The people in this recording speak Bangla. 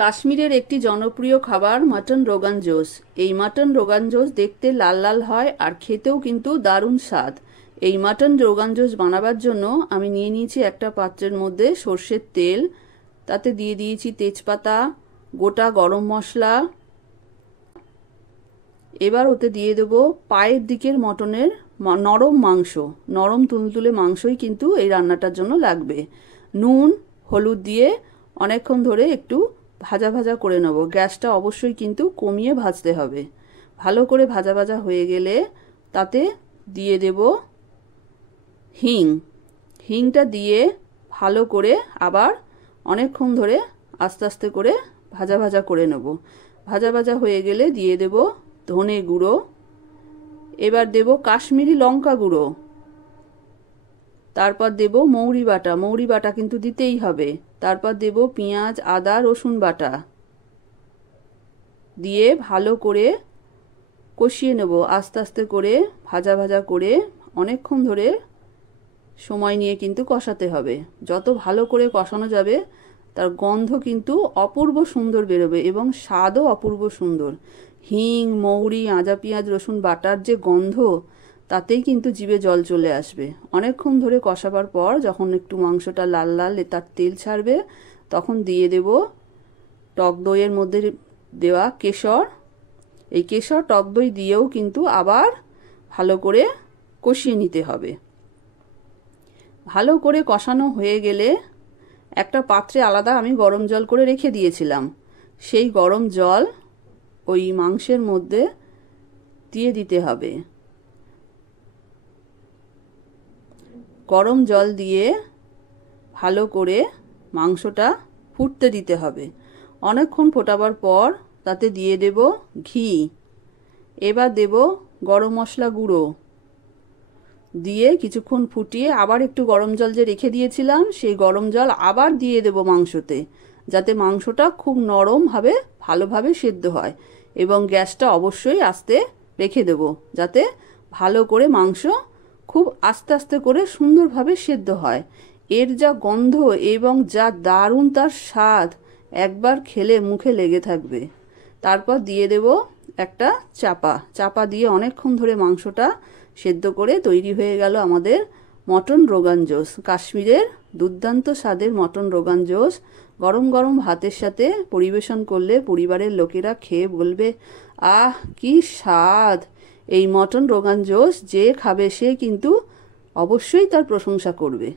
কাশ্মীরের একটি জনপ্রিয় খাবার মাটন রোগান জোশ। এই মাটন রোগান জোশ দেখতে লাল লাল হয় আর খেতেও কিন্তু দারুণ স্বাদ। এই মাটন রোগান জোশ বানাবার জন্য আমি নিয়ে নিয়েছি একটা পাত্রের মধ্যে সর্ষের তেল, তাতে দিয়ে দিয়েছি তেজপাতা, গোটা গরম মশলা। এবার ওতে দিয়ে দেব পায়ের দিকের মটনের নরম মাংস। নরম তুলতুলে মাংসই কিন্তু এই রান্নাটার জন্য লাগবে। নুন হলুদ দিয়ে অনেকক্ষণ ধরে একটু ভাজা ভাজা করে নেব। গ্যাসটা অবশ্যই কিন্তু কমিয়ে ভাজতে হবে। ভালো করে ভাজা ভাজা হয়ে গেলে তাতে দিয়ে দেব হিং। হিংটা দিয়ে ভালো করে আবার অনেকক্ষণ ধরে আস্তে আস্তে করে ভাজা ভাজা করে নেব। ভাজা ভাজা হয়ে গেলে দিয়ে দেব ধনে গুঁড়ো। এবার দেব কাশ্মীরি লঙ্কা গুঁড়ো। তারপর দেব মৌরি বাটা। মৌরি বাটা কিন্তু দিতেই হবে। তারপর দেব পেঁয়াজ আদা রসুন বাটা দিয়ে ভালো করে কষিয়ে নেব। আস্তে আস্তে করে ভাজা ভাজা করে অনেকক্ষণ ধরে সময় নিয়ে কিন্তু কষাতে হবে। যত ভালো করে কষানো যাবে তার গন্ধ কিন্তু অপূর্ব সুন্দর বেরোবে এবং স্বাদও অপূর্ব সুন্দর। হিং মৌরি আদা পেঁয়াজ রসুন বাটার যে গন্ধ, তাতেই কিন্তু জিভে জল চলে আসবে। অনেকক্ষণ ধরে কষাবার পর যখন একটু মাংসটা লাল লাল তার তেল ছাড়বে, তখন দিয়ে দেব টক দইয়ের মধ্যে দেওয়া কেশর। এই কেশর টক দই দিয়েও কিন্তু আবার ভালো করে কষিয়ে নিতে হবে। ভালো করে কষানো হয়ে গেলে একটা পাত্রে আলাদা আমি গরম জল করে রেখে দিয়েছিলাম। সেই গরম জল ওই মাংসের মধ্যে দিয়ে দিতে হবে। গরম জল দিয়ে ভালো করে মাংসটা ফুটতে দিতে হবে। অনেকক্ষণ ফোটাবার পর তাতে দিয়ে দেব ঘি। এবার দেব গরম মশলা গুঁড়ো দিয়ে কিছুক্ষণ ফুটিয়ে আবার একটু গরম জল যে রেখে দিয়েছিলাম সেই গরম জল আবার দিয়ে দেব মাংসতে, যাতে মাংসটা খুব নরমভাবে ভালোভাবে সেদ্ধ হয়। এবং গ্যাসটা অবশ্যই আস্তে রেখে দেব, যাতে ভালো করে মাংস খুব আস্তে আস্তে করে সুন্দরভাবে সেদ্ধ হয়। এর যা গন্ধ এবং যা দারুণ তার স্বাদ, একবার খেলে মুখে লেগে থাকবে। তারপর দিয়ে দেব একটা চাপা দিয়ে অনেকক্ষণ ধরে মাংসটা সেদ্ধ করে তৈরি হয়ে গেল আমাদের মটন রোগান জোশ। কাশ্মীরের দুর্দান্ত স্বাদের মটন রোগান জোশ গরম গরম ভাতের সাথে পরিবেশন করলে পরিবারের লোকেরা খেয়ে বলবে, আহ কি স্বাদ! এই মটন রোগান জোশ যে খাবে সে কিন্তু অবশ্যই তার প্রশংসা করবে।